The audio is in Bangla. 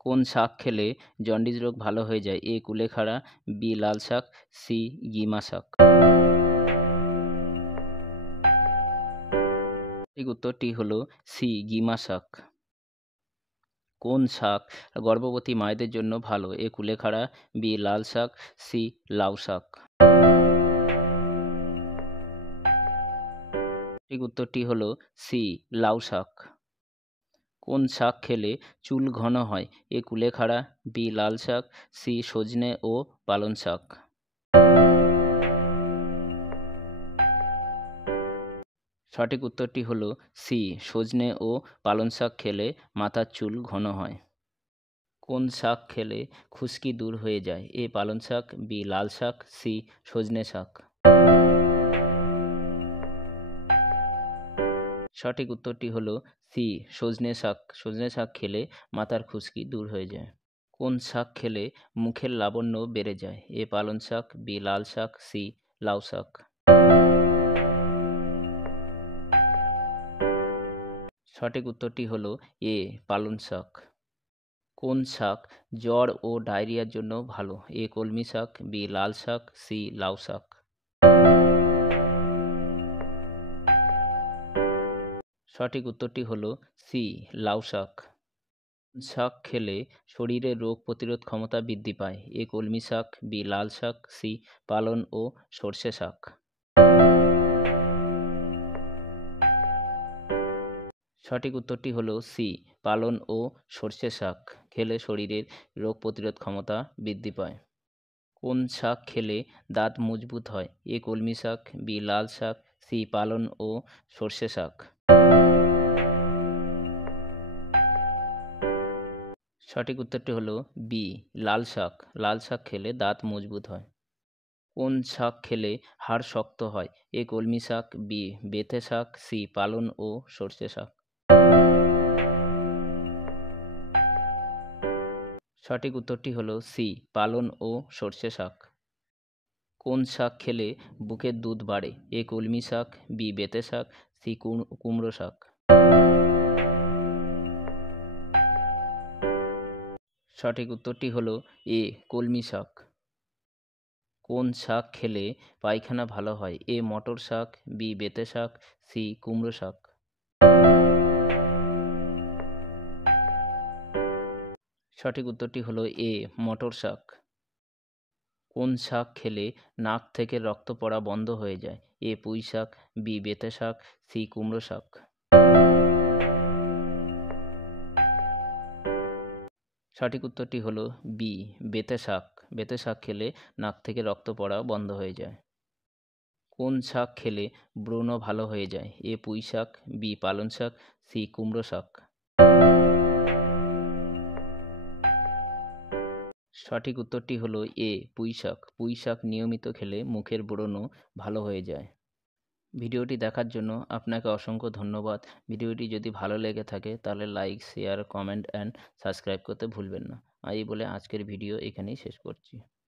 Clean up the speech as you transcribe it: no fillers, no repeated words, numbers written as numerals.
কোন শাক খেলে জন্ডিস রোগ ভালো হয়ে যায়? এ কুলেখাড়া, বি লাল শাক, সি গিমা শাক। সঠিক উত্তরটি হলো সি গিমা শাক। কোন শাক গর্ভবতী মায়েদের জন্য ভালো? এ কুলেখাড়া, বি লাল শাক, সি লাউ শাক। সঠিক উত্তরটি হলো সি লাউ শাক। কোন শাক খেলে চুল ঘন হয়? এ কুলেখাড়া, বি লাল শাক, সি সজনে ও পালং শাক। সঠিক উত্তরটি হলো সি সজনে ও পালং শাক খেলে মাথার চুল ঘন হয়। কোন শাক খেলে খুশকি দূর হয়ে যায়? এ পালং শাক, বি লাল শাক, সি সজনে শাক। সঠিক উত্তরটি হলো সি সজনে শাক। সজনে শাক খেলে মাথার খুশকি দূর হয়ে যায়। কোন শাক খেলে মুখের লাবণ্য বেড়ে যায়? এ পালং শাক, বি লাল শাক, সি লাউ শাক। সঠিক উত্তরটি হলো এ পালং শাক। কোন শাক জ্বর ও ডায়রিয়ার জন্য ভালো? এ কলমি শাক, বি লাল শাক, সি লাউ শাক। সঠিক উত্তরটি হলো সি লাউ শাক। শাক খেলে শরীরে রোগ প্রতিরোধ ক্ষমতা বৃদ্ধি পায়? এ কলমি শাক, বি লাল শাক, সি পালং ও সর্ষে শাক। সঠিক উত্তরটি হলো সি পালং ও সর্ষে শাক খেলে শরীরের রোগ প্রতিরোধ ক্ষমতা বৃদ্ধি পায়। কোন শাক খেলে দাঁত মজবুত হয়? এ কলমি শাক, বি লাল শাক, সি পালং ও সর্ষে শাক। সঠিক উত্তরটি হলো বি লাল শাক। লাল শাক খেলে দাঁত মজবুত হয়। কোন শাক খেলে হাড় শক্ত হয়? এ কলমি শাক, বি বেথে শাক, সি পালং ও সর্ষে শাক। সঠিক উত্তরটি হলো সি পালং ও সর্ষে শাক। কোন শাক খেলে বুকের দুধ বাড়ে? এ কলমি শাক, বি বেথে শাক, সি কুমড়ো শাক। সঠিক উত্তরটি হলো এ কলমি শাক। কোন শাক খেলে পায়খানা ভালো হয়? এ মটর শাক, বি বেথে শাক, সি কুমড়ো শাক। সঠিক উত্তরটি হলো এ মটর শাক। কোন শাক খেলে নাক থেকে রক্ত পড়া বন্ধ হয়ে যায়? এ পুঁই শাক, বি বেথে শাক, সি কুমড়ো শাক। সঠিক উত্তরটি হলো বি বেথে শাক। বেথে শাক খেলে নাক থেকে রক্ত পড়া বন্ধ হয়ে যায়। কোন শাক খেলে ব্রণ ভালো হয়ে যায়? এ পুঁই শাক, বি পালং শাক, সি কুমড়ো শাক। সঠিক উত্তরটি হলো এ পুঁই শাক। পুঁই শাক নিয়মিত খেলে মুখের ব্রণও ভালো হয়ে যায়। ভিডিওটি দেখার জন্য আপনাকে অসংখ্য ধন্যবাদ। ভিডিওটি যদি ভালো লেগে থাকে তাহলে like, share, comment and subscribe করতে ভুলবেন না। এই বলে আজকের ভিডিও এখানেই শেষ করছি।